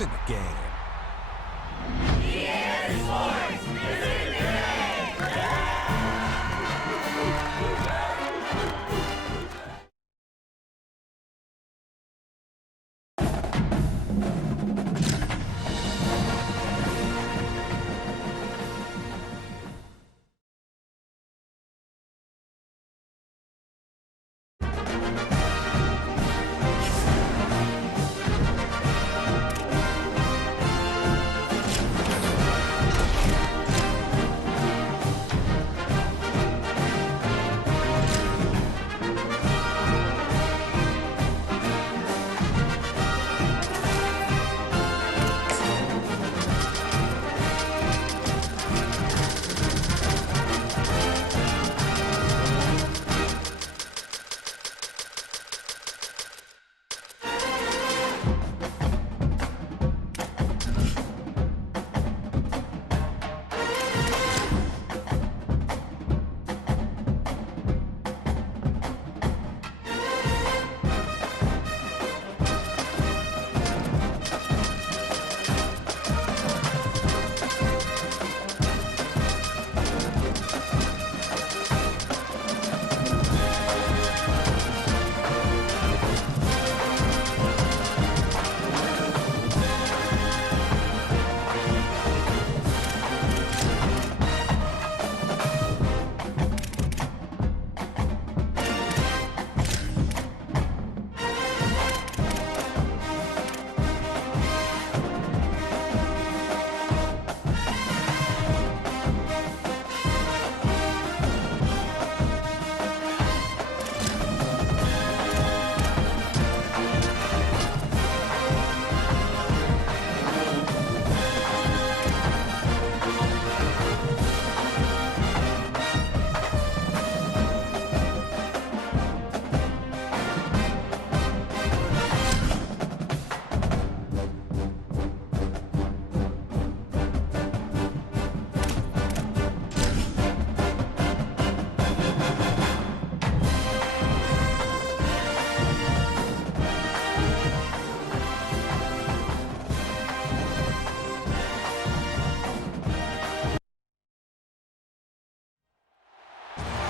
It's in the game.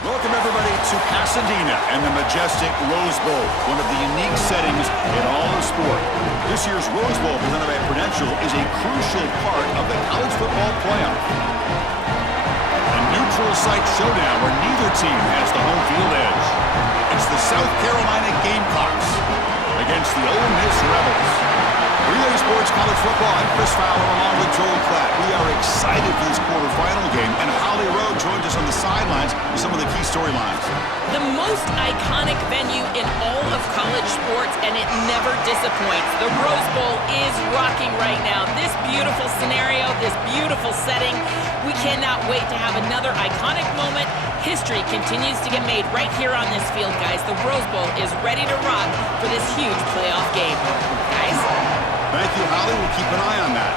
Welcome, everybody, to Pasadena and the majestic Rose Bowl, one of the unique settings in all of sport. This year's Rose Bowl, presented by Prudential, is a crucial part of the college football playoff. A neutral site showdown where neither team has the home field edge. It's the South Carolina Gamecocks against the Ole Miss Rebels. Relay Sports College Football, I'm Chris Fowler along with Joel Klatt. We are excited for this quarterfinal game, and Holly Rowe joins us on the sidelines with some of the key storylines. The most iconic venue in all of college sports, and it never disappoints. The Rose Bowl is rocking right now. This beautiful scenario, this beautiful setting. We cannot wait to have another iconic moment. History continues to get made right here on this field, guys. The Rose Bowl is ready to rock for this huge playoff game. Guys? Thank you, Holly. We'll keep an eye on that.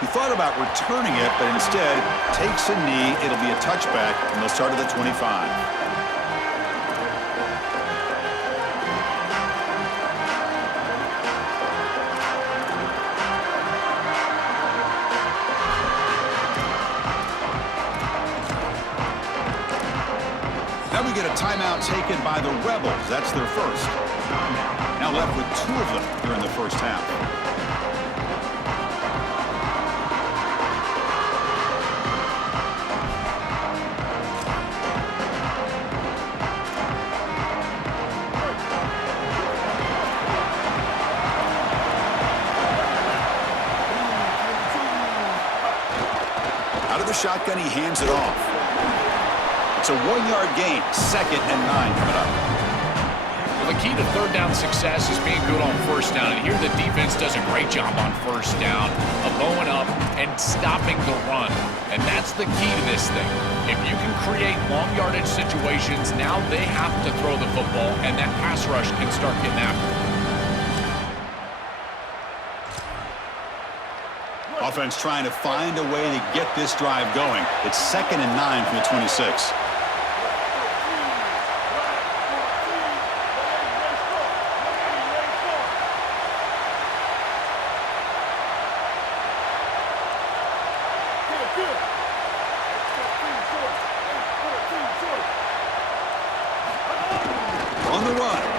He thought about returning it, but instead takes a knee. It'll be a touchback, and they'll start at the 25. Now we get a timeout taken by the Rebels. That's their first. Now left with 2 of them during the first half. Out of the shotgun, he hands it off. It's a 1-yard gain, 2nd and 9 coming up. Well, the key to third down success is being good on first down. And here the defense does a great job on first down of bowing up and stopping the run. And that's the key to this thing. If you can create long yardage situations, now they have to throw the football, and that pass rush can start getting after it. Offense trying to find a way to get this drive going. It's 2nd and 9 from the 26.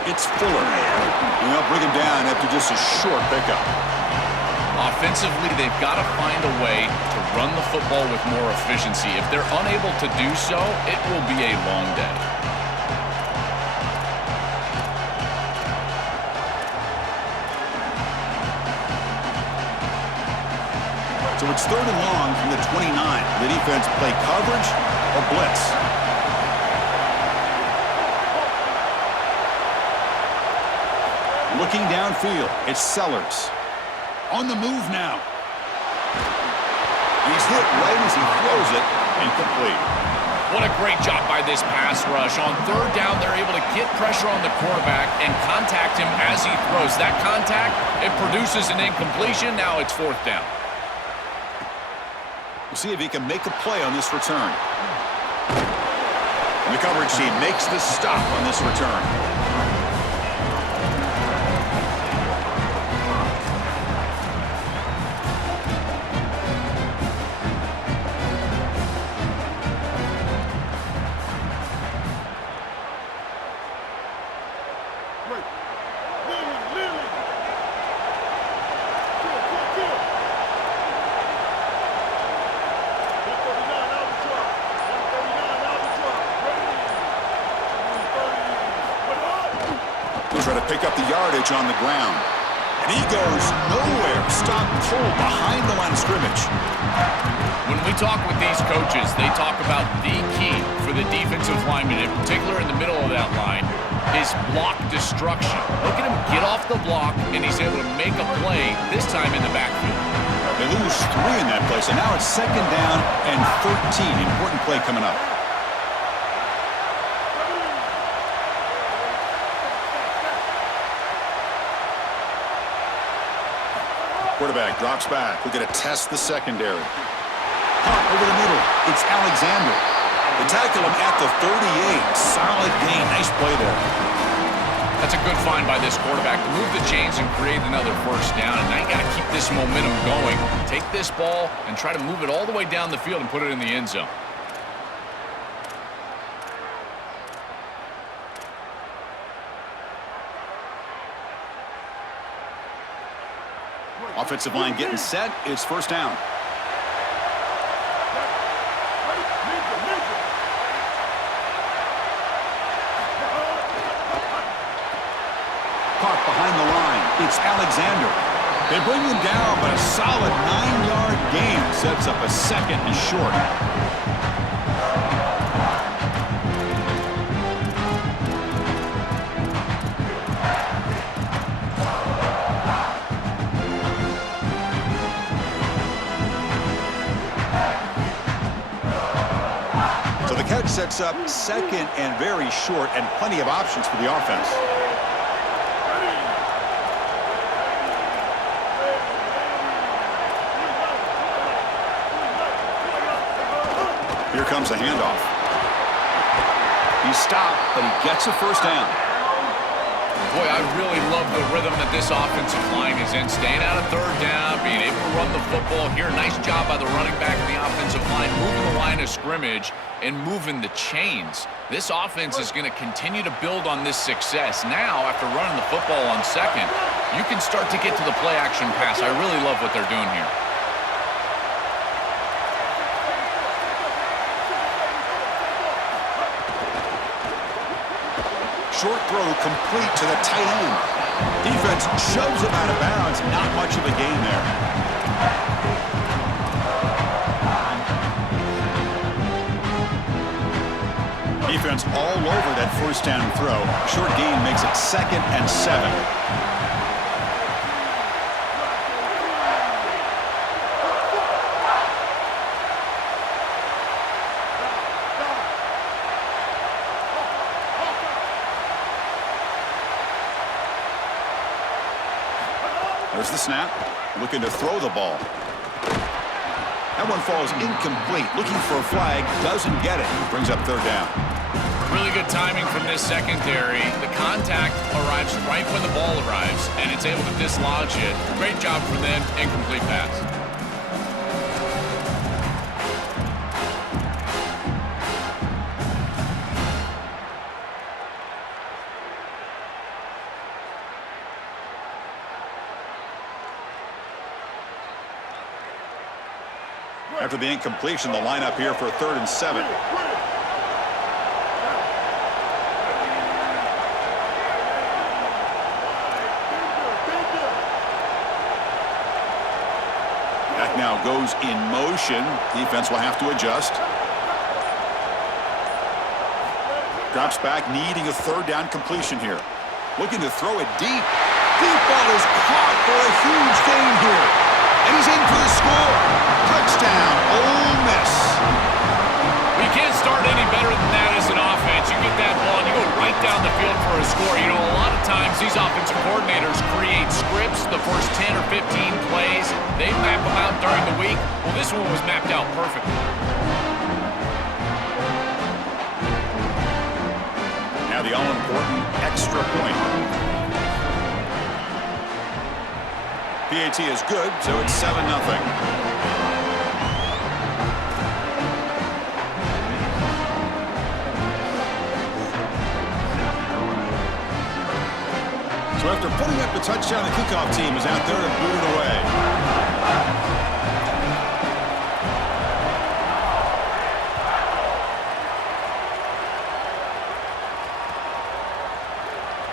It's Fuller. And they'll bring him down after just a short pickup. Offensively, they've got to find a way to run the football with more efficiency. If they're unable to do so, it will be a long day. So it's 3rd and long from the 29. The defense play coverage or blitz. Looking downfield, it's Sellers. On the move now. He's hit right as he throws it, incomplete. What a great job by this pass rush. On 3rd down, they're able to get pressure on the quarterback and contact him as he throws. That contact, it produces an incompletion. Now it's 4th down. We'll see if he can make a play on this return. And the coverage team makes the stop on this return. Try to pick up the yardage on the ground. And he goes nowhere. Stop cold behind the line of scrimmage. When we talk with these coaches, they talk about the key for the defensive lineman, in particular in the middle of that line, is block destruction. Look at him get off the block, and he's able to make a play, this time in the backfield. They lose 3 in that play, so now it's 2nd down and 13. Important play coming up. Quarterback drops back. We're going to test the secondary. Hop over the middle. It's Alexander. They tackle him at the 38. Solid gain. Nice play there. That's a good find by this quarterback to move the chains and create another 1st down. And now you got to keep this momentum going. Take this ball and try to move it all the way down the field and put it in the end zone. Offensive line getting set. It's 1st down. Caught behind the line. It's Alexander. They bring him down, but a solid 9-yard gain sets up a 2nd and short. Sets up 2nd and very short, and plenty of options for the offense. Here comes a handoff. He stopped, but he gets a 1st down. Boy, I really love the rhythm that this offensive line is in. Staying out of 3rd down, being able to run the football here. Nice job by the running back and the offensive line, moving the line of scrimmage and moving the chains. This offense is going to continue to build on this success. Now, after running the football on 2nd, you can start to get to the play-action pass. I really love what they're doing here. Short throw complete to the tight end. Defense shoves him out of bounds. Not much of a gain there. Defense all over that 1st down throw. Short gain makes it 2nd and 7. There's the snap. Looking to throw the ball. That one falls incomplete. Looking for a flag. Doesn't get it. Brings up 3rd down. Really good timing from this secondary. The contact arrives right when the ball arrives, and it's able to dislodge it. Great job from them. Incomplete pass. After the incompletion, the lineup here for 3rd and 7. That now goes in motion. Defense will have to adjust. Drops back, needing a 3rd down completion here. Looking to throw it deep. Deep ball is caught for a huge gain here. And he's in for the score. Touchdown, Ole Miss. We can't start any better than that as an offense. You get that ball and you go right down the field for a score. You know, a lot of times these offensive coordinators create scripts the first 10 or 15 plays. They map them out during the week. Well, this one was mapped out perfectly. Now the all-important extra point. PAT is good, so it's 7-0. So after putting up the touchdown, the kickoff team is out there to boot it away.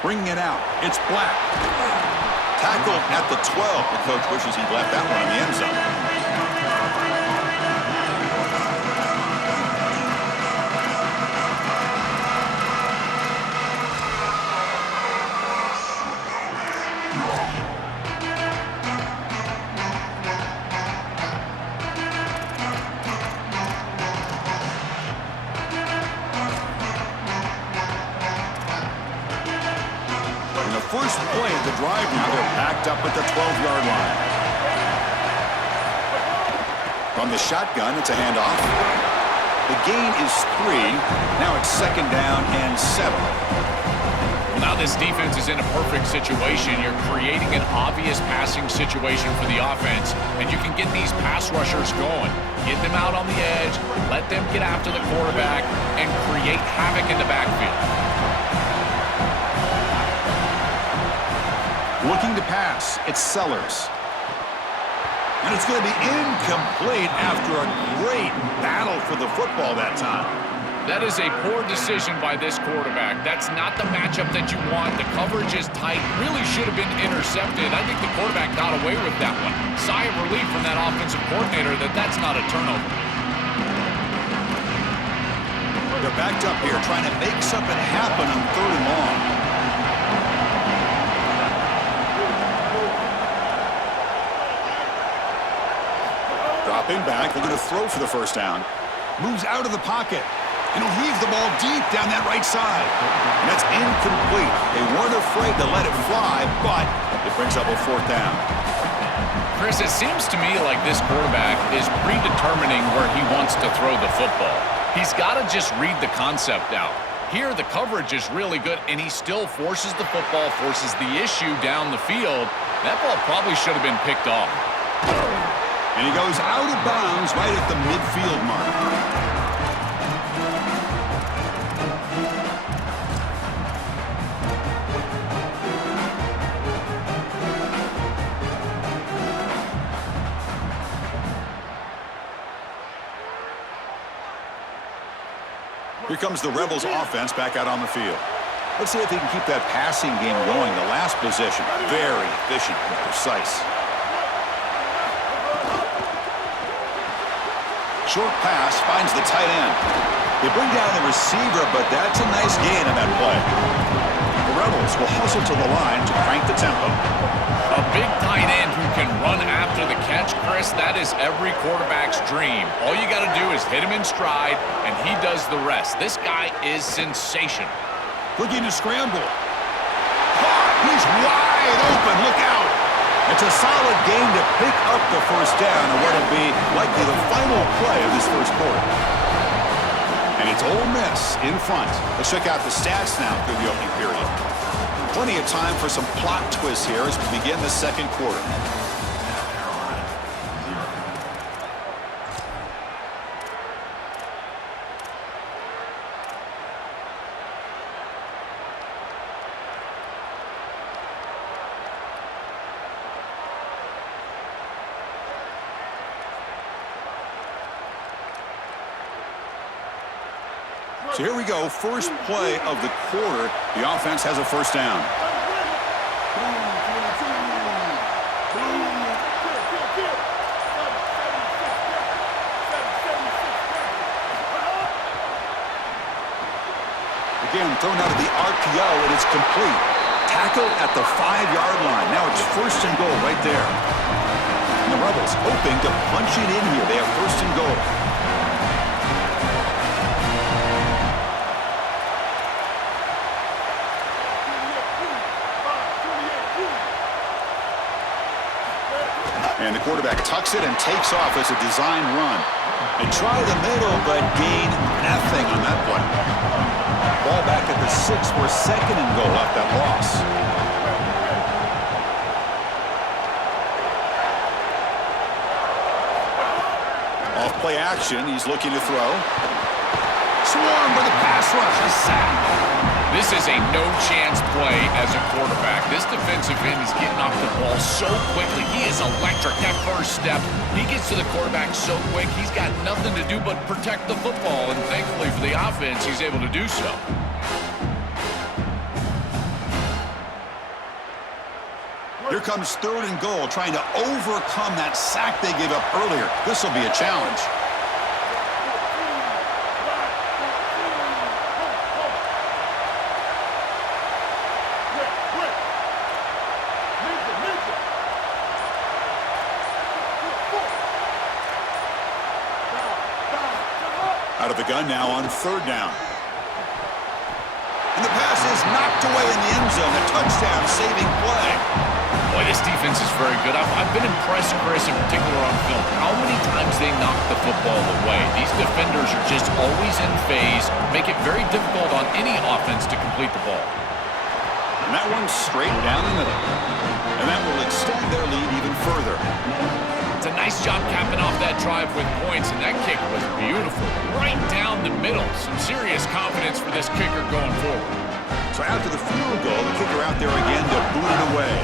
Bringing it out, it's Black. Tackled at the 12. The coach wishes he'd left that one in the end zone. First play of the drive now, they're backed up at the 12-yard line. From the shotgun, it's a handoff. The gain is 3. Now it's 2nd down and 7. Well, now this defense is in a perfect situation. You're creating an obvious passing situation for the offense, and you can get these pass rushers going. Get them out on the edge, let them get after the quarterback, and create havoc in the backfield. Looking to pass, it's Sellers. And it's going to be incomplete after a great battle for the football that time. That is a poor decision by this quarterback. That's not the matchup that you want. The coverage is tight. Really should have been intercepted. I think the quarterback got away with that one. Sigh of relief from that offensive coordinator that that's not a turnover. They're backed up here trying to make something happen on 3rd and long. Dropping back, looking to throw for the 1st down. Moves out of the pocket. And he'll heave the ball deep down that right side. And that's incomplete. They weren't afraid to let it fly, but it brings up a 4th down. Chris, it seems to me like this quarterback is predetermining where he wants to throw the football. He's got to just read the concept out. Here, the coverage is really good, and he still forces the football, forces the issue down the field. That ball probably should have been picked off. And he goes out of bounds right at the midfield mark. Here comes the Rebels offense back out on the field. Let's see if he can keep that passing game going. The last possession, very efficient and precise. Short pass finds the tight end. They bring down the receiver, but that's a nice gain on that play. The Rebels will hustle to the line to crank the tempo. A big tight end who can run after the catch, Chris, that is every quarterback's dream. All you got to do is hit him in stride, and he does the rest. This guy is sensational. Looking to scramble. He's wide open. Look out. It's a solid game to pick up the 1st down and what will be likely the final play of this 1st quarter. And it's Ole Miss in front. Let's check out the stats now through the opening period. Plenty of time for some plot twists here as we begin the 2nd quarter. So here we go, first play of the quarter. The offense has a first down. Again, thrown out of the RPO, and it's complete. Tackle at the 5-yard line. Now it's first and goal right there. And the Rebels hoping to punch it in here. They have first and goal. And the quarterback tucks it and takes off as a design run. They try the middle, but gain nothing on that play. Ball back at the 6 for second and goal after that loss. Off play action, he's looking to throw. Swarm with a pass rush, a sack. This is a no-chance play as a quarterback. This defensive end is getting off the ball so quickly. He is electric. That first step, he gets to the quarterback so quick, he's got nothing to do but protect the football. And thankfully for the offense, he's able to do so. Here comes third and goal, trying to overcome that sack they gave up earlier. This will be a challenge. Out of the gun now on third down. And the pass is knocked away in the end zone. A touchdown saving play. Boy, this defense is very good. I've been impressed, Chris, in particular on film, how many times they knock the football away. These defenders are just always in phase, make it very difficult on any offense to complete the ball. And that one's straight down the middle. And that will extend their lead even further. It's a nice job capping off that drive with points, and that kick was beautiful. Right down the middle. Some serious confidence for this kicker going forward. So after the field goal, the kicker out there again to boot it away.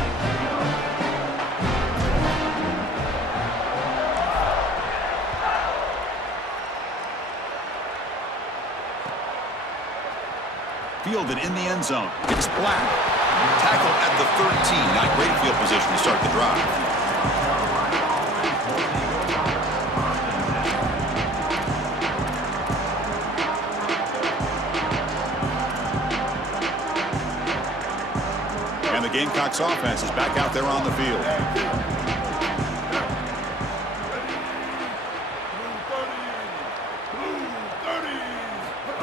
Fielded in the end zone. It's Black. Tackled at the 13. Not great field position to start the drive. And the Gamecocks offense is back out there on the field.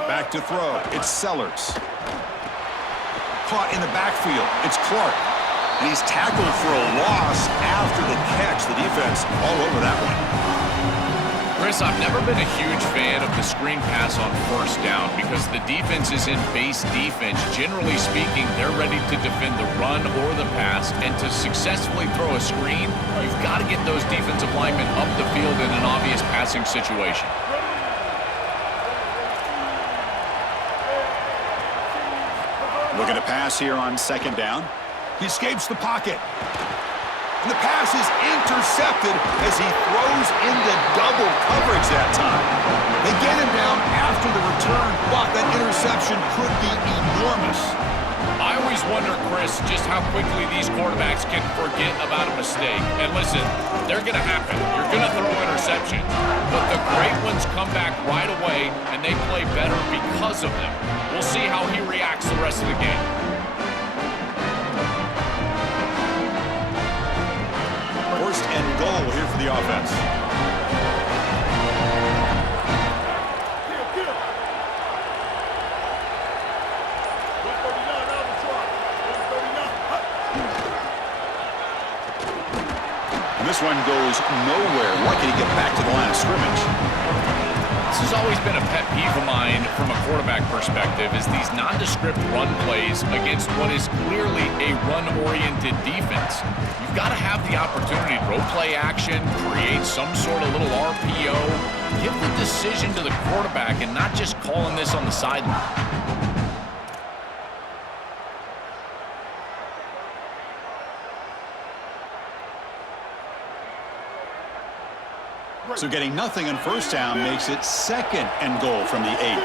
Back to throw. It's Sellers. Caught in the backfield. It's Clark. And he's tackled for a loss after the catch. The defense all over that one. Chris, I've never been a huge fan of the screen pass on first down because the defense is in base defense. Generally speaking, they're ready to defend the run or the pass. And to successfully throw a screen, you've got to get those defensive linemen up the field in an obvious passing situation. Looking to pass here on second down. He escapes the pocket. And the pass is intercepted as he throws into double coverage that time. They get him down after the return, but that interception could be enormous. I always wonder, Chris, just how quickly these quarterbacks can forget about a mistake. And listen, they're going to happen. You're going to throw interceptions. But the great ones come back right away, and they play better because of them. We'll see how he reacts the rest of the game. First and goal here for the offense. And this one goes nowhere. Lucky to get back to the line of scrimmage. This has always been a pet peeve of mine from a quarterback perspective is these nondescript run plays against what is clearly a run-oriented defense. You've got to have the opportunity to throw play action, create some sort of little RPO, give the decision to the quarterback and not just calling this on the sideline. So getting nothing on first down makes it second and goal from the 8.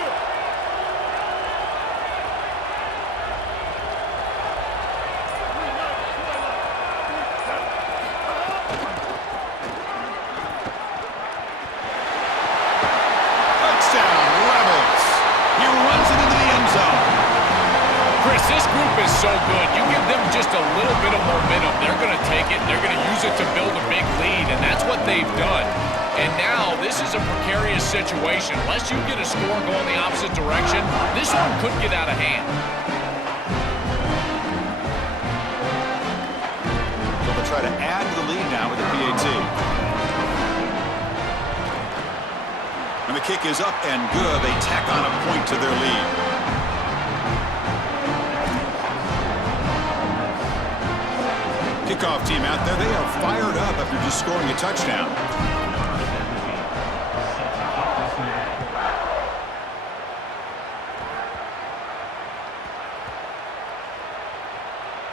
so good. You give them just a little bit of momentum, they're going to take it, they're going to use it to build a big lead, and that's what they've done. And now this is a precarious situation. Unless you get a score going the opposite direction, this one could get out of hand. So they'll try to add to the lead now with the PAT. And the kick is up and good. They tack on a point to their lead. Kickoff team out there. They are fired up after just scoring a touchdown.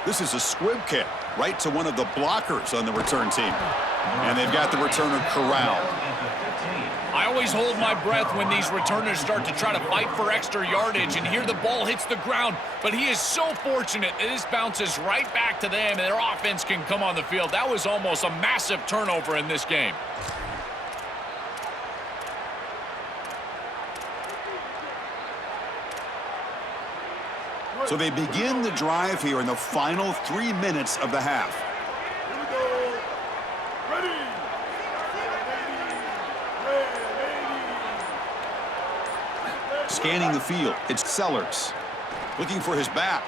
This is a squib kick right to one of the blockers on the return team. And they've got the returner corralled. I always hold my breath when these returners start to try to fight for extra yardage, and here the ball hits the ground. But he is so fortunate that this bounces right back to them, and their offense can come on the field. That was almost a massive turnover in this game. So they begin the drive here in the final 3 minutes of the half. Here we go. Ready. Scanning the field, it's Sellers. Looking for his back.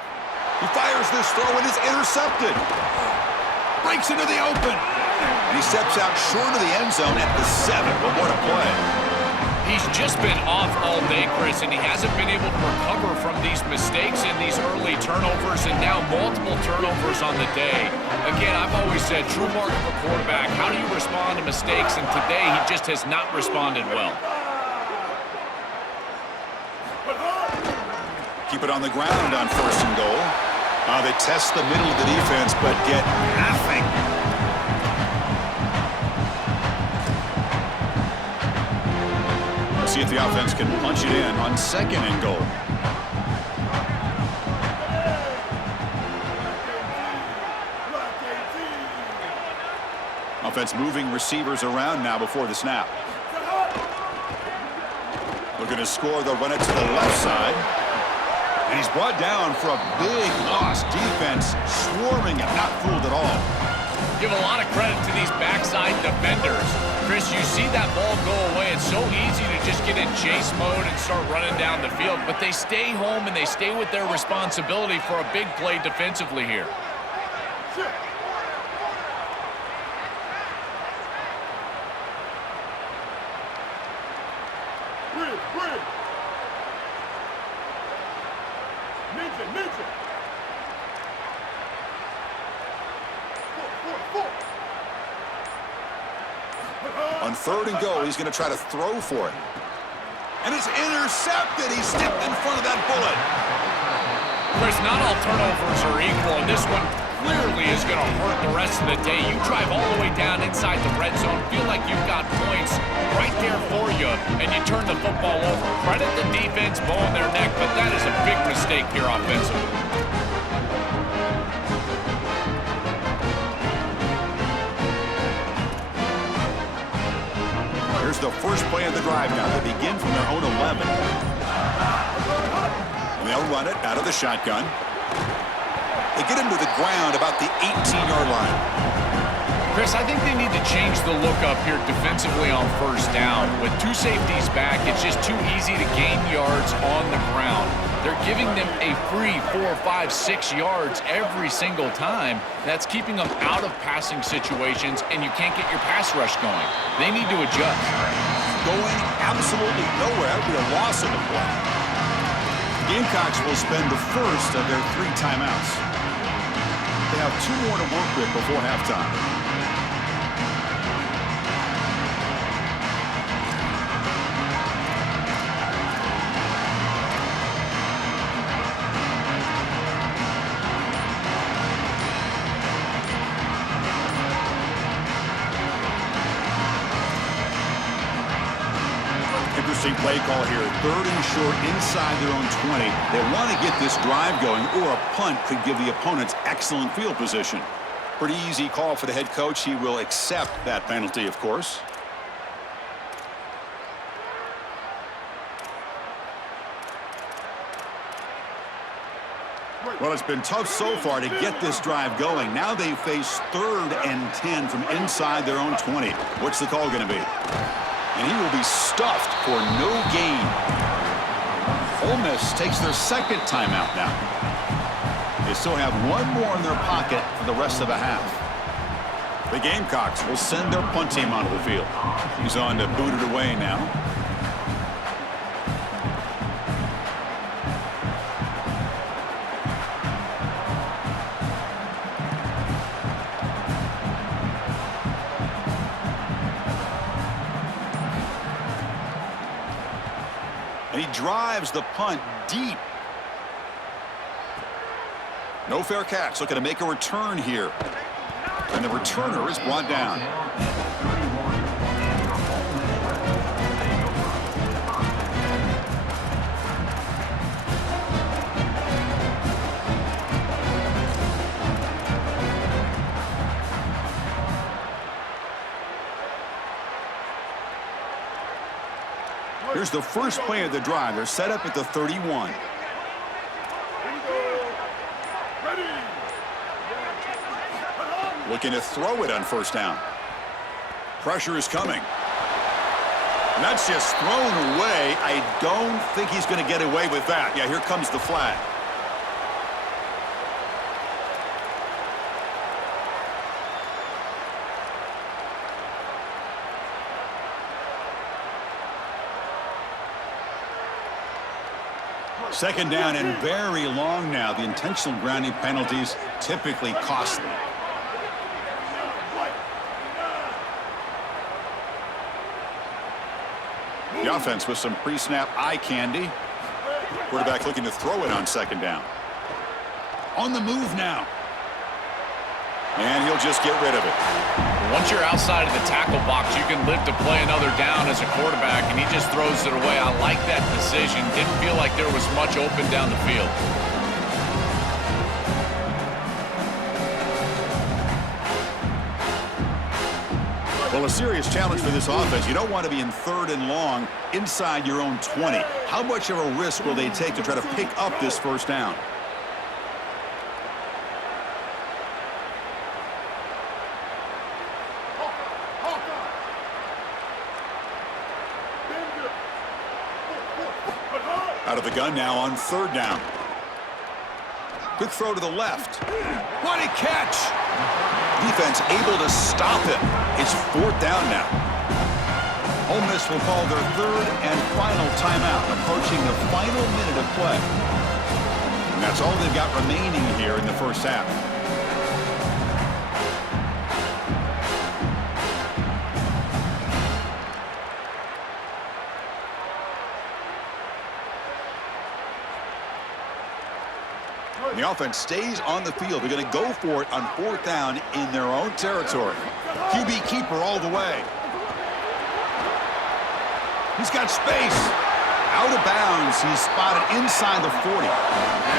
He fires this throw and it's intercepted. Breaks into the open. And he steps out short of the end zone at the 7. But what a play. He's just been off all day, Chris, and he hasn't been able to recover from these mistakes and these early turnovers, and now multiple turnovers on the day. Again, I've always said, true mark of a quarterback, how do you respond to mistakes? And today, he just has not responded well. Keep it on the ground on 1st and goal. They test the middle of the defense, but get nothing. See if the offense can punch it in on 2nd and goal. Offense moving receivers around now before the snap. Looking to score, they'll run it to the left side. And he's brought down for a big loss. Defense swarming him, not fooled at all. Give a lot of credit to these backside defenders. Chris, you see that ball go away. It's so easy to just get in chase mode and start running down the field. But they stay home and they stay with their responsibility for a big play defensively here. Bridge. Ninja. Four. On 3rd and goal, he's going to try to throw for it. And it's intercepted. He stepped in front of that bullet. Chris, not all turnovers are equal, and this one clearly is going to hurt the rest of the day. You drive all the way down inside the red zone, feel like you've got points right there for you, and you turn the football over. Credit the defense, bowing their neck, but that is a big mistake here offensively. Here's the first play of the drive now. They begin from their own 11. And they'll run it out of the shotgun. They get him to the ground about the 18-yard line. Chris, I think they need to change the look up here defensively on 1st down. With 2 safeties back, it's just too easy to gain yards on the ground. They're giving them a free 4, 5, 6 yards every single time. That's keeping them out of passing situations, and you can't get your pass rush going. They need to adjust. Going absolutely nowhere. That would be a loss of the play. The Gamecocks will spend the first of their 3 timeouts. They have 2 more to work with before halftime. Interesting play call here. 3rd and short inside their own 20. They want to get this drive going, or a punt could give the opponents excellent field position. Pretty easy call for the head coach. He will accept that penalty, of course. Well, it's been tough so far to get this drive going. Now they face 3rd and 10 from inside their own 20. What's the call going to be? And he will be stuffed for no gain. Ole Miss takes their 2nd timeout now. They still have one more in their pocket for the rest of the half. The Gamecocks will send their punt team onto the field. He's on to boot it away now. And he drives the punt deep. No fair catch. Looking to make a return here. And the returner is brought down. Here's the first play of the drive. They're set up at the 31. Looking to throw it on 1st down. Pressure is coming. And that's just thrown away. I don't think he's going to get away with that. Yeah, here comes the flag. Second down and very long now. The intentional grounding penalties typically costly. The offense with some pre-snap eye candy. Quarterback looking to throw it on 2nd down. On the move now. And he'll just get rid of it. Once you're outside of the tackle box, you can live to play another down as a quarterback, and he just throws it away. I like that decision. Didn't feel like there was much open down the field. Well, a serious challenge for this offense. You don't want to be in 3rd and long inside your own 20. How much of a risk will they take to try to pick up this 1st down? Out of the gun now on 3rd down. Quick throw to the left. What a catch! Defense able to stop him. It's 4th down now. Ole Miss will call their 3rd and final timeout, approaching the final minute of play. And that's all they've got remaining here in the 1st half. The offense stays on the field. They're going to go for it on 4th down in their own territory. QB keeper all the way. He's got space. Out of bounds. He's spotted inside the 40.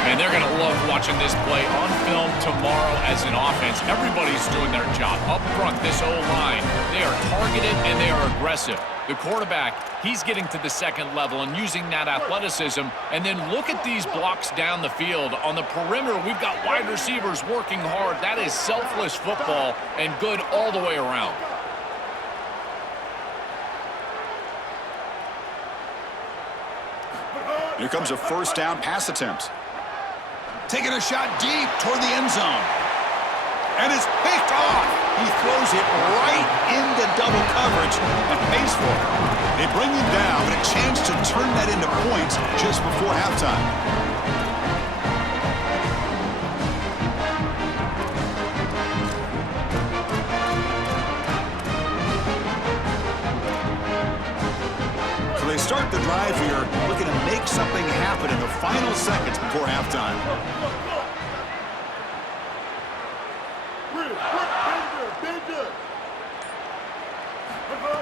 Man, they're going to love watching this play on film tomorrow as an offense. Everybody's doing their job. Up front, this O-line, they are targeted and they are aggressive. The quarterback, he's getting to the 2nd level and using that athleticism. And then look at these blocks down the field. On the perimeter, we've got wide receivers working hard. That is selfless football and good all the way around. Here comes a 1st down pass attempt. Taking a shot deep toward the end zone. And it's picked off. He throws it right into double coverage and pays for it. They bring him down, but a chance to turn that into points just before halftime. So they start the drive here, looking to make something happen in the final seconds before halftime.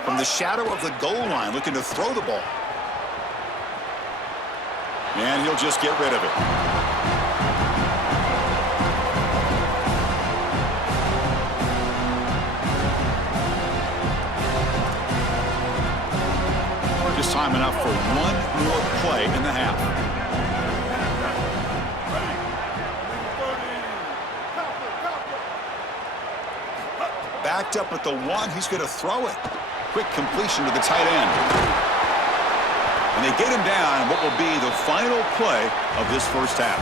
From the shadow of the goal line, looking to throw the ball. And he'll just get rid of it. Just time enough for one more play in the half. backed up at the 1. He's going to throw it. Quick completion to the tight end. And they get him down in what will be the final play of this first half.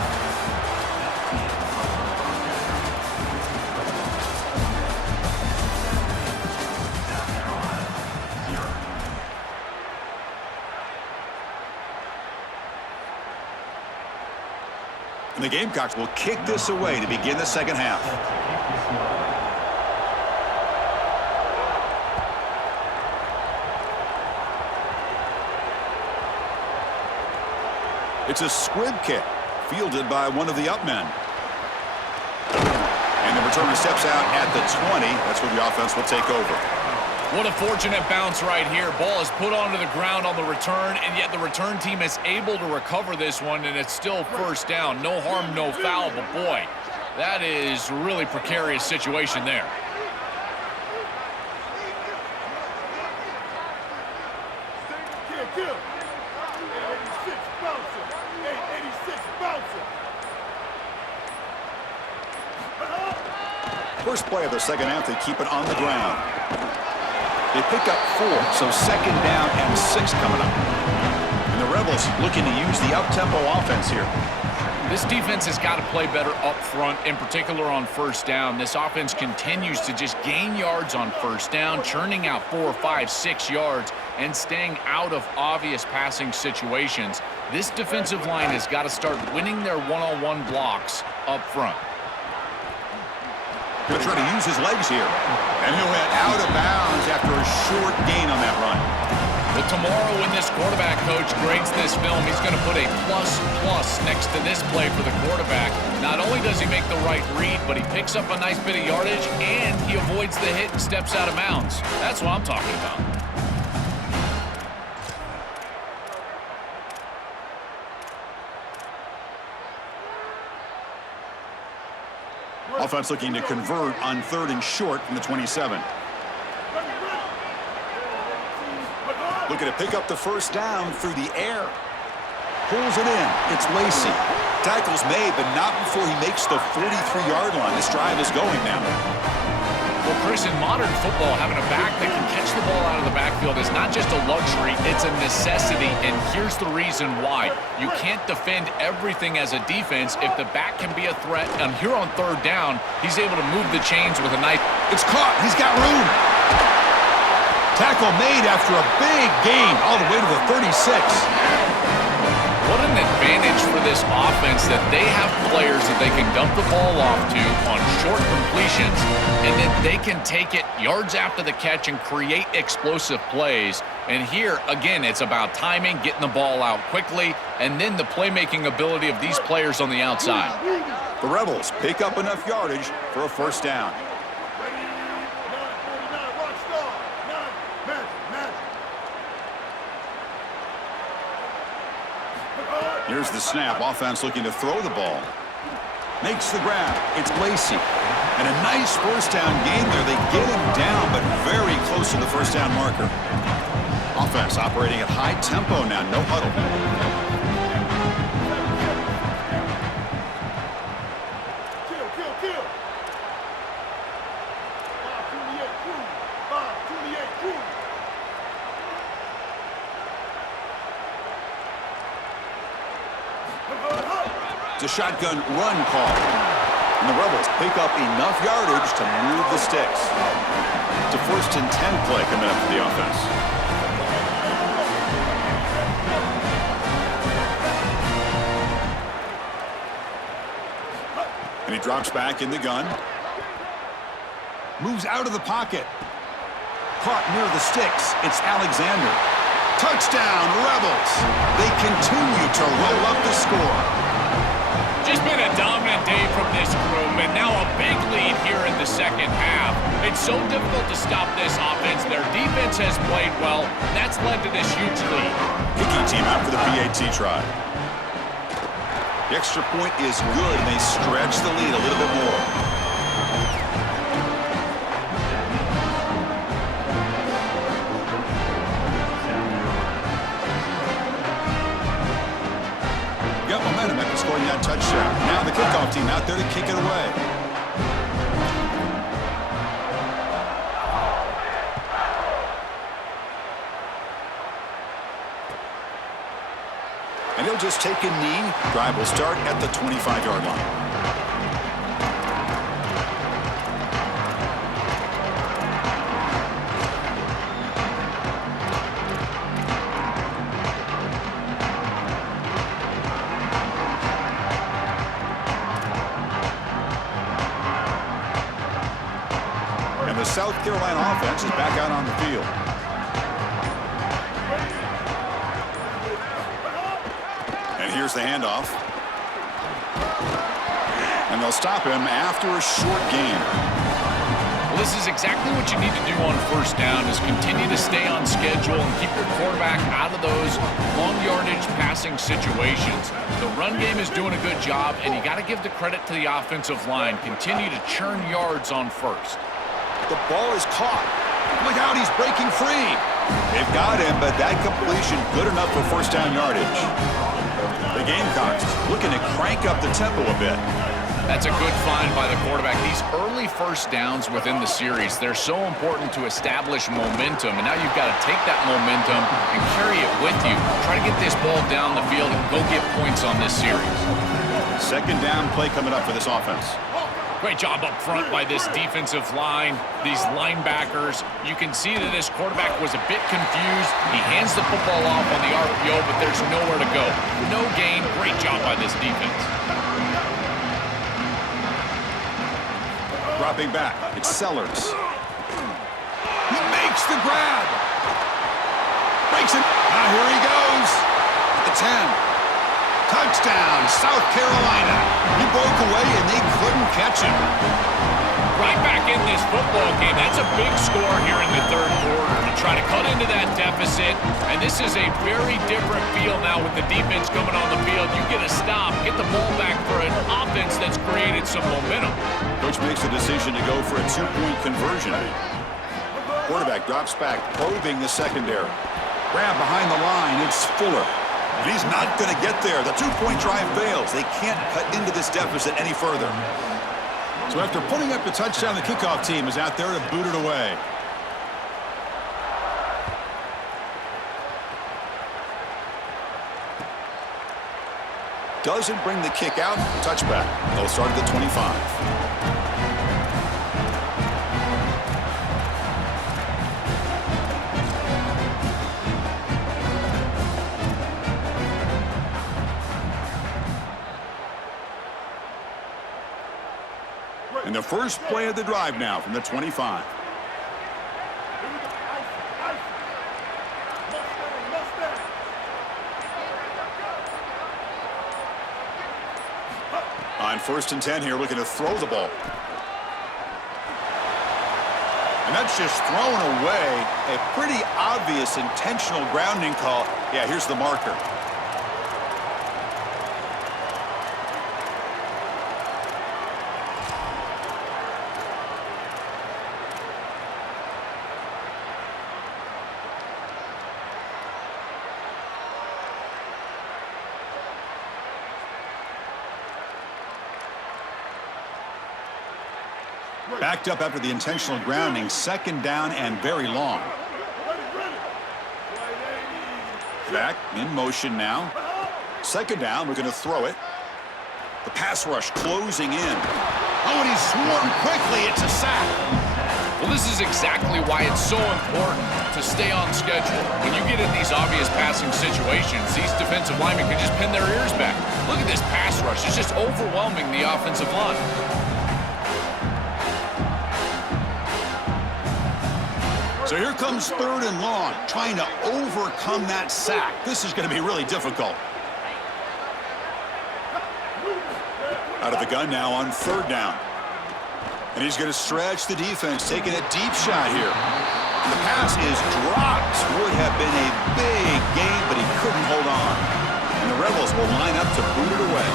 And the Gamecocks will kick this away to begin the second half. It's a squib kick, fielded by one of the up men. And the returner steps out at the 20. That's where the offense will take over. What a fortunate bounce right here. Ball is put onto the ground on the return, and yet the return team is able to recover this one, and it's still first down. No harm, no foul, but boy, that is a really precarious situation there. Kill. 886 bouncer. 886 bouncer. First play of the second half, they keep it on the ground. They pick up 4, so second down and 6 coming up. And the Rebels looking to use the up-tempo offense here. This defense has got to play better up front, in particular on first down. This offense continues to just gain yards on first down, churning out 4, 5, 6 yards, and staying out of obvious passing situations. This defensive line has got to start winning their one-on-one blocks up front. Going to try to use his legs here. And he'll head out of bounds after a short gain on that run. But tomorrow when this quarterback coach grades this film, he's going to put a plus next to this play for the quarterback. Not only does he make the right read, but he picks up a nice bit of yardage, and he avoids the hit and steps out of bounds. That's what I'm talking about. Offense looking to convert on 3rd and short from the 27. Looking to pick up the first down through the air. Pulls it in. It's Lacey. Tackle's made, but not before he makes the 43-yard line. This drive is going now. Well, Chris, in modern football, having a back that can catch the ball out of the backfield is not just a luxury, it's a necessity, and here's the reason why. You can't defend everything as a defense if the back can be a threat, and here on 3rd down, he's able to move the chains with a nice... It's caught. He's got room. Tackle made after a big gain all the way to the 36. What an advantage for this offense that they have players that they can dump the ball off to on short completions, and then they can take it yards after the catch and create explosive plays. And here, again, it's about timing, getting the ball out quickly, and then the playmaking ability of these players on the outside. The Rebels pick up enough yardage for a first down. Here's the snap. Offense looking to throw the ball. Makes the grab. It's Lacey. And a nice first down gain there. They get him down, but very close to the first down marker. Offense operating at high tempo now. No huddle. Kill. 528 crew. 528 crew. It's a shotgun run call. And the Rebels pick up enough yardage to move the sticks. It's a 1st and 10 play coming up for the offense. And he drops back in the gun. Moves out of the pocket. Caught near the sticks. It's Alexander. Touchdown, Rebels. They continue to roll up the score. Just been a dominant day from this group, and now a big lead here in the second half. It's so difficult to stop this offense. Their defense has played well, and that's led to this huge lead. Kicking team out for the PAT try. The extra point is good, and they stretch the lead a little bit more. Got momentum after scoring that touchdown. Now the kickoff team out there to kick it away. And he'll just take a knee. Drive will start at the 25-yard line. The South Carolina offense is back out on the field. And here's the handoff. And they'll stop him after a short gain. Well, this is exactly what you need to do on first down, is continue to stay on schedule and keep your quarterback out of those long yardage passing situations. The run game is doing a good job, and you got to give the credit to the offensive line. Continue to churn yards on first. The ball is caught. Look out, he's breaking free. They've got him, but that completion good enough for first down yardage. The Gamecocks looking to crank up the tempo a bit. That's a good find by the quarterback. These early first downs within the series, they're so important to establish momentum, and now you've got to take that momentum and carry it with you. Try to get this ball down the field and go get points on this series. Second down play coming up for this offense. Great job up front by this defensive line, these linebackers. You can see that this quarterback was a bit confused. He hands the football off on the RPO, but there's nowhere to go. No gain. Great job by this defense. Dropping back, it's Sellers. He makes the grab. Breaks it. Now here he goes. At the 10. Touchdown, South Carolina. He broke away and they couldn't catch him. Right back in this football game. That's a big score here in the third quarter to try to cut into that deficit. And this is a very different feel now with the defense coming on the field. You get a stop, get the ball back for an offense that's created some momentum. Coach makes the decision to go for a two-point conversion. Quarterback drops back, probing the secondary. Grab behind the line, it's Fuller. He's not going to get there. The two-point try fails. They can't cut into this deficit any further. So after putting up the touchdown, the kickoff team is out there to boot it away. Doesn't bring the kick out. Touchback. They'll start at the 25. And the first play of the drive now from the 25. On 1st and 10 here, looking to throw the ball. And that's just thrown away. A pretty obvious intentional grounding call. Yeah, here's the marker. Backed up after the intentional grounding, second down and very long. Back in motion now. Second down, we're going to throw it. The pass rush closing in. Oh, and he's swarmed quickly. It's a sack. Well, this is exactly why it's so important to stay on schedule. When you get in these obvious passing situations, these defensive linemen can just pin their ears back. Look at this pass rush. It's just overwhelming the offensive line. So here comes 3rd and long, trying to overcome that sack. This is going to be really difficult. Out of the gun now on 3rd down. And he's going to stretch the defense, taking a deep shot here. And the pass is dropped. Would have been a big gain, but he couldn't hold on. And the Rebels will line up to boot it away.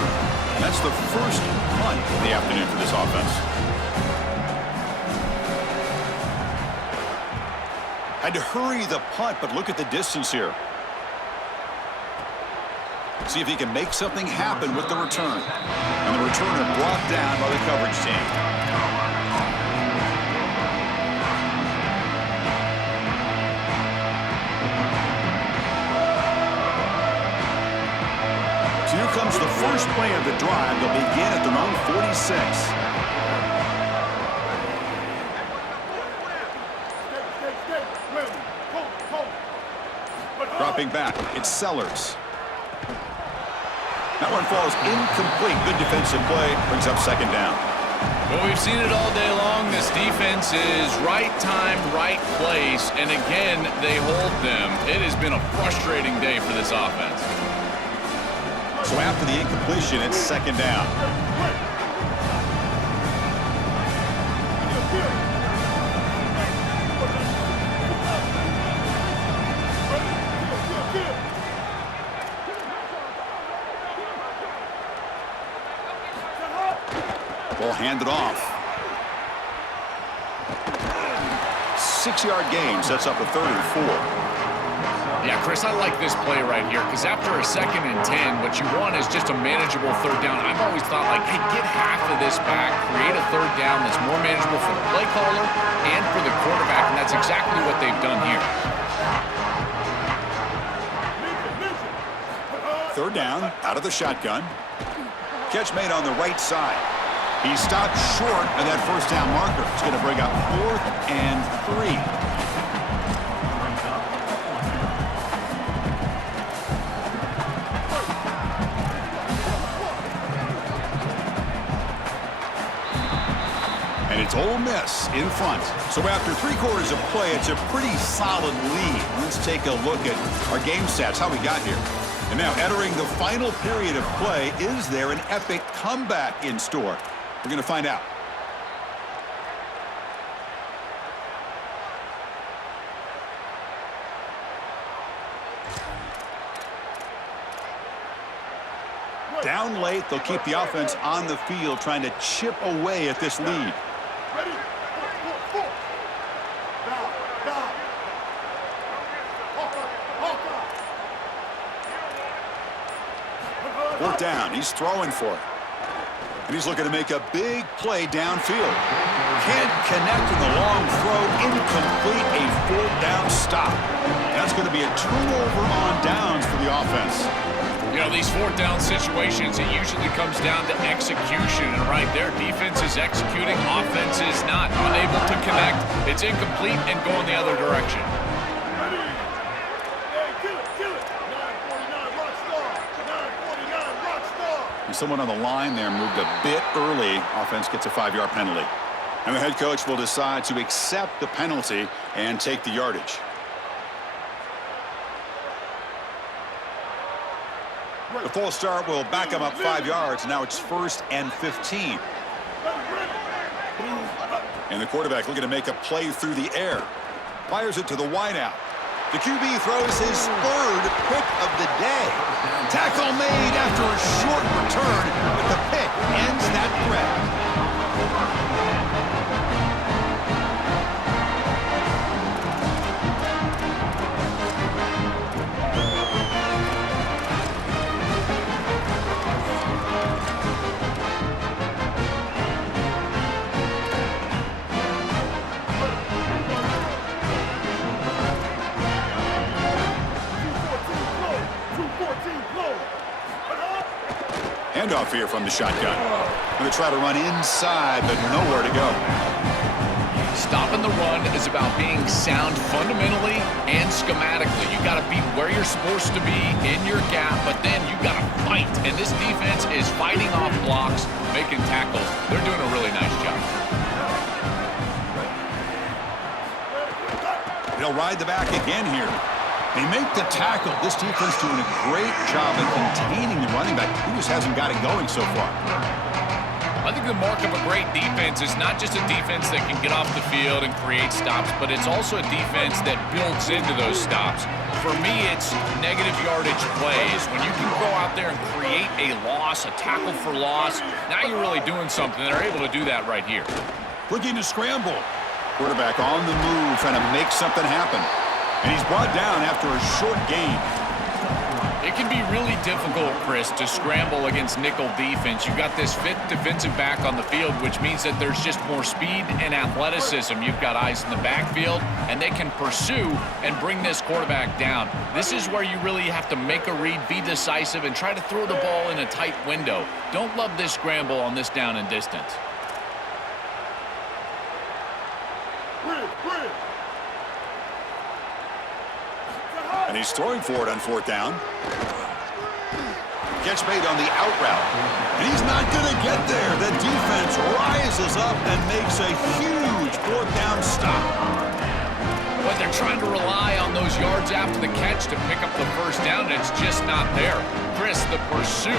And that's the first punt of the afternoon for this offense. Had to hurry the punt, but look at the distance here. See if he can make something happen with the return. And the returner brought down by the coverage team. comes the first play of the drive. They'll begin at their own 46. Stay. Win. Hold. Dropping back, it's Sellers. That one falls incomplete. Good defensive play. Brings up second down. Well, we've seen it all day long. This defense is right time, right place, and again, they hold them. It has been a frustrating day for this offense. So after the incompletion, it's second down. Ball handed off. 6-yard gain sets up a 3rd and 4. Yeah, Chris, I like this play right here because after a 2nd and 10, what you want is just a manageable 3rd down. I've always thought, like, hey, get half of this back, create a 3rd down that's more manageable for the play caller and for the quarterback, and that's exactly what they've done here. 3rd down, out of the shotgun. Catch made on the right side. He stopped short of that first down marker. It's going to bring up 4th and 3. And it's Ole Miss in front. So after 3 quarters of play, it's a pretty solid lead. Let's take a look at our game stats, how we got here. And now entering the final period of play, is there an epic comeback in store? We're going to find out. Down late, they'll keep the offense on the field trying to chip away at this lead. Ready? Four. Down. Hawkeye. 4th down, he's throwing for it. And he's looking to make a big play downfield. Can't connect in the long throw. Incomplete, a 4th down stop. That's going to be a turnover on downs for the offense. You know, these 4th down situations, it usually comes down to execution. And right there, defense is executing, offense is not. Unable to connect. It's incomplete and going the other direction. Ready? Hey, kill it. 949 Rockstar. And someone on the line there moved a bit early. Offense gets a 5-yard penalty. And the head coach will decide to accept the penalty and take the yardage. The false start will back him up 5 yards. Now it's 1st and 15. And the quarterback looking to make a play through the air. Fires it to the wideout. The QB throws his 3rd pick of the day. Tackle made after a short return, but the pick ends that threat. Handoff here from the shotgun. Going to try to run inside, but nowhere to go. Stopping the run is about being sound fundamentally and schematically. You got to be where you're supposed to be in your gap, but then you got to fight. And this defense is fighting off blocks, making tackles. They're doing a really nice job. They'll ride the back again here. They make the tackle. This defense doing a great job of containing the running back. He just hasn't got it going so far. I think the mark of a great defense is not just a defense that can get off the field and create stops, but it's also a defense that builds into those stops. For me, it's negative yardage plays. When you can go out there and create a loss, a tackle for loss, now you're really doing something. They're able to do that right here. Looking to scramble. Quarterback on the move, trying to make something happen. And he's brought down after a short gain. It can be really difficult, Chris, to scramble against nickel defense. You've got this fifth defensive back on the field, which means that there's just more speed and athleticism. You've got eyes in the backfield, and they can pursue and bring this quarterback down. This is where you really have to make a read, be decisive, and try to throw the ball in a tight window. Don't love this scramble on this down and distance. And he's throwing for it on fourth down. Catch made on the out route. And he's not going to get there. The defense rises up and makes a huge fourth down stop. But they're trying to rely on those yards after the catch to pick up the first down, and it's just not there. Chris, the pursuit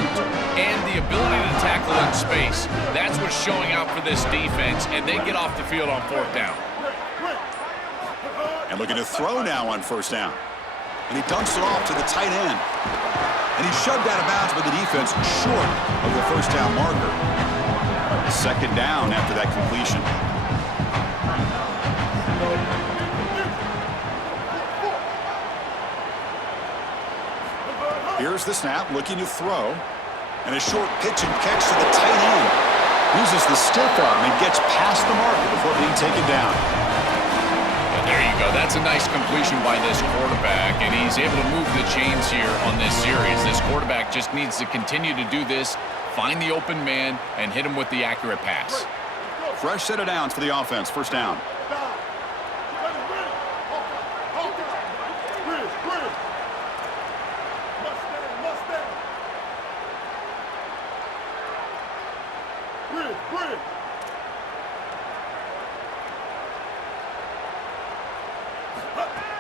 and the ability to tackle in space, that's what's showing out for this defense, and they get off the field on fourth down. And looking to throw now on first down. And he dumps it off to the tight end. And he's shoved out of bounds by the defense short of the first down marker. Second down after that completion. Here's the snap, looking to throw. And a short pitch and catch to the tight end. Uses the stiff arm and gets past the marker before being taken down. There you go. That's a nice completion by this quarterback, and he's able to move the chains here on this series. This quarterback just needs to continue to do this, find the open man, and hit him with the accurate pass. Fresh set of downs for the offense. First down.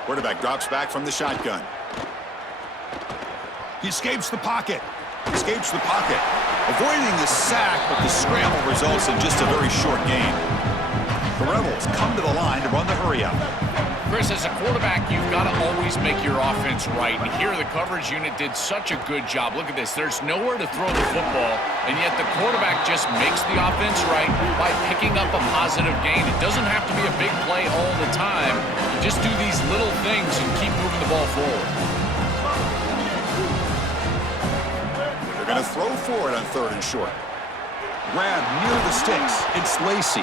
Quarterback drops back from the shotgun. He escapes the pocket. Avoiding the sack, but the scramble results in just a very short gain. The Rebels come to the line to run the hurry-up. Chris, as a quarterback, you've got to always make your offense right. And here the coverage unit did such a good job. Look at this. There's nowhere to throw the football, and yet the quarterback just makes the offense right by picking up a positive gain. It doesn't have to be a big play all the time. You just do these little things and keep moving the ball forward. They're going to throw for it on third and short. Grab near the sticks. It's Lacy.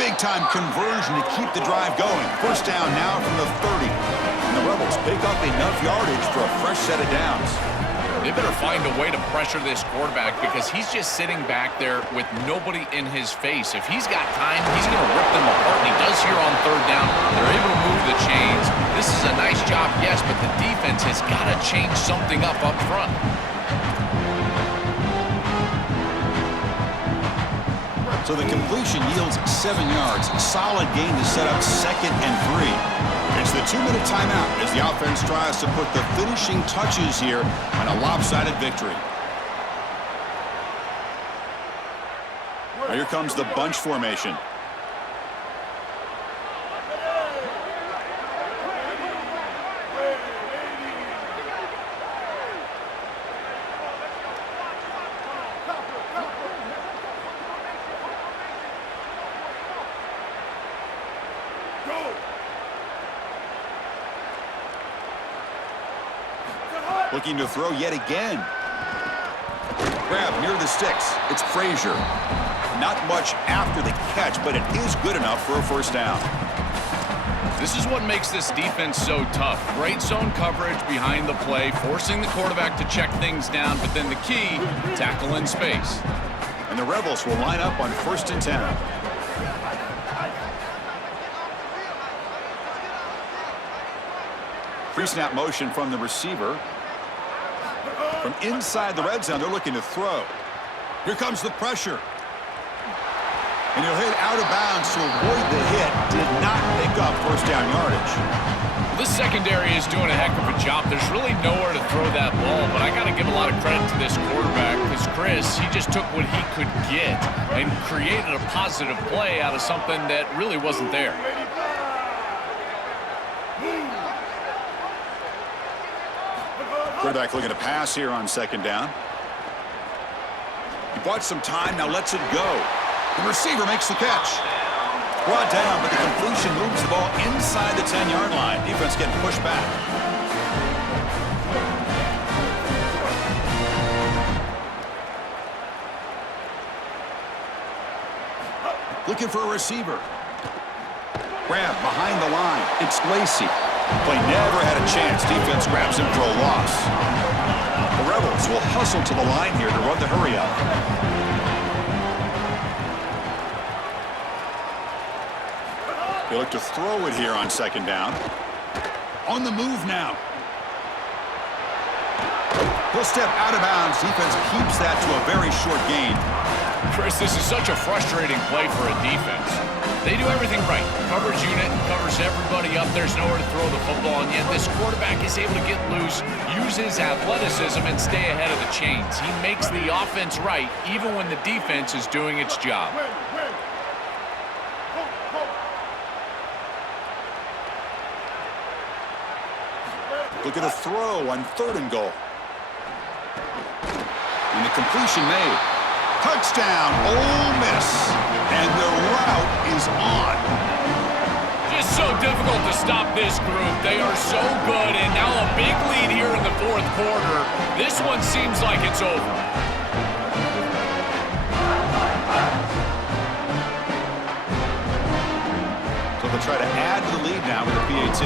Big-time conversion to keep the drive going. First down now from the 30. And the Rebels pick up enough yardage for a fresh set of downs. They better find a way to pressure this quarterback because he's just sitting back there with nobody in his face. If he's got time, he's going to rip them apart, and he does here on third down. They're able to move the chains. This is a nice job, yes, but the defense has got to change something up front. So the completion yields 7 yards. Solid gain to set up 2nd and 3. It's the 2-minute timeout as the offense tries to put the finishing touches here on a lopsided victory. Now here comes the bunch formation. Looking to throw yet again. Grab near the sticks. It's Frazier. Not much after the catch, but it is good enough for a first down. This is what makes this defense so tough. Great zone coverage behind the play, forcing the quarterback to check things down, but then the key, tackle in space. And the Rebels will line up on 1st and 10. Pre-snap motion from the receiver. From inside the red zone, they're looking to throw. Here comes the pressure. And he'll hit out of bounds to avoid the hit. Did not pick up first down yardage. This secondary is doing a heck of a job. There's really nowhere to throw that ball, but I got to give a lot of credit to this quarterback because Chris, he just took what he could get and created a positive play out of something that really wasn't there. Quarterback looking to pass here on 2nd down. He bought some time, now lets it go. The receiver makes the catch. Brought down, but the completion moves the ball inside the 10-yard line. Defense getting pushed back. Looking for a receiver. Grab behind the line. It's Lacey. Play never had a chance. Defense grabs him for a loss. The Rebels will hustle to the line here to run the hurry up. They look to throw it here on second down. On the move now. He'll step out of bounds. Defense keeps that to a very short gain. Chris, this is such a frustrating play for a defense. They do everything right. Coverage unit covers everybody up. There's nowhere to throw the football, and yet this quarterback is able to get loose, use his athleticism, and stay ahead of the chains. He makes the offense right, even when the defense is doing its job. Look at a throw on 3rd and goal. And the completion made. Touchdown, Ole Miss. And the route is on. Just so difficult to stop this group. They are so good, and now a big lead here in the 4th quarter. This one seems like it's over. So they'll try to add to the lead now with the PAT.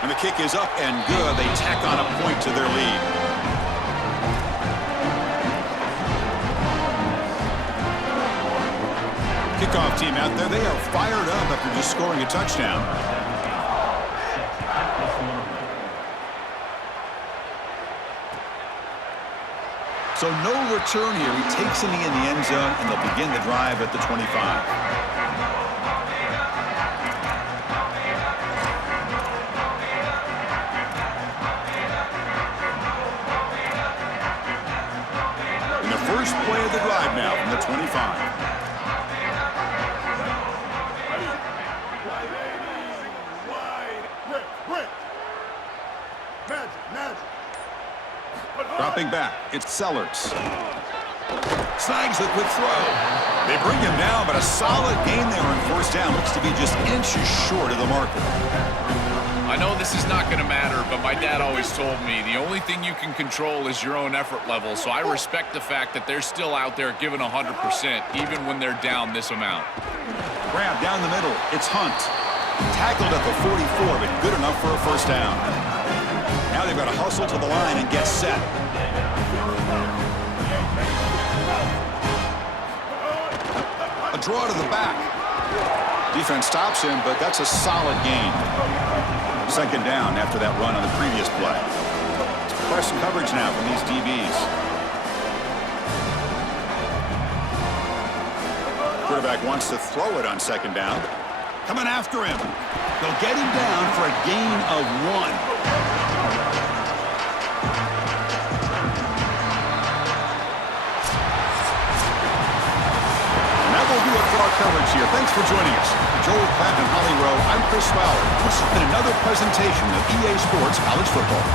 And the kick is up and good. They tack on a point to their lead. Kickoff team out there. They are fired up after just scoring a touchdown. So no return here. He takes it in the end zone, and they'll begin the drive at the 25. First play of the drive now from the 25. Dropping back, it's Sellers. Snags the quick throw. They bring him down, but a solid gain there on 1st down. Looks to be just inches short of the marker. I know this is not going to matter, but my dad always told me the only thing you can control is your own effort level, so I respect the fact that they're still out there giving 100%, even when they're down this amount. Grab down the middle. It's Hunt. Tackled at the 44, but good enough for a 1st down. Now they've got to hustle to the line and get set. A draw to the back. Defense stops him, but that's a solid gain. 2nd down after that run on the previous play. It's press coverage now from these DBs. Quarterback wants to throw it on 2nd down. Coming after him. They'll get him down for a gain of 1. We'll do it for our coverage here. Thanks for joining us. Joel Platt and Holly Rowe, I'm Chris Fowler. This has been another presentation of EA Sports College Football.